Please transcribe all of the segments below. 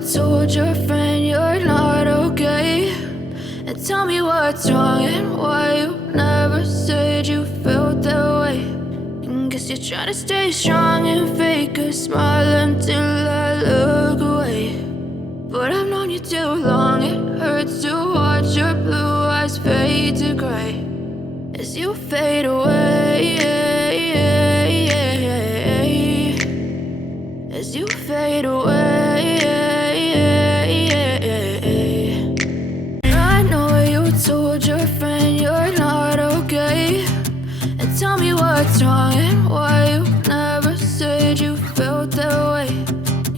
told your friend you're not okay. And tell me what's wrong and why you never said you felt that way. And guess you're trying to stay strong and fake a smile until I look away. But I've known you too long, it hurts to watch your blue eyes fade to gray as you fade away, as you fade away. I know you told your friend you're not okay. And tell me what's wrong and why you never said you felt that way.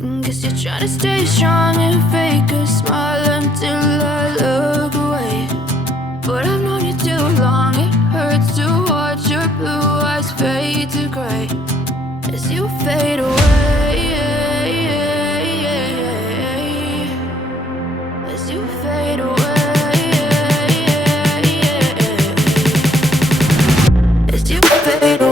And guess you're trying to stay strong and fake a smile until I look away. But I've known you too long, it hurts to watch your blue eyes fade to gray as you fade away, as you fade away, as you fade away.